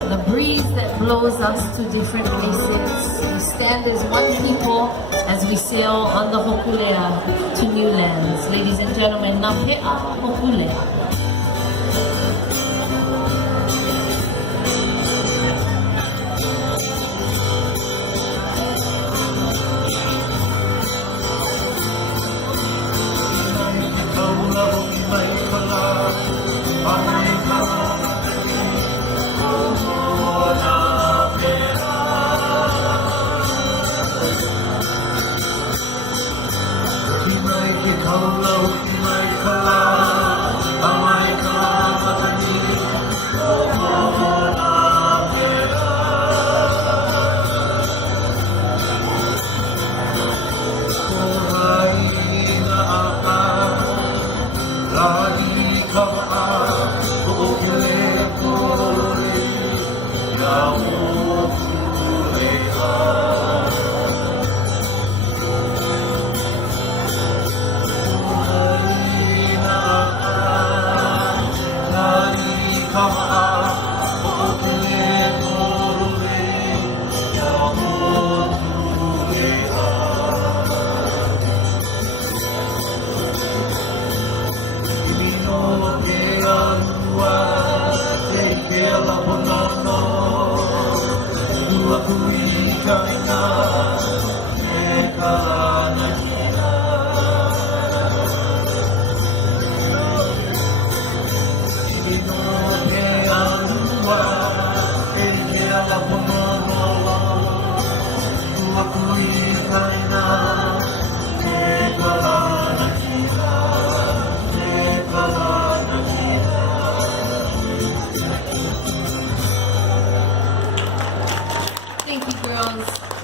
The breeze that blows us to different places. We stand as one people as we sail on the Hokulea to new lands. Ladies and gentlemen, Napea Hokulea. Thank you, girls.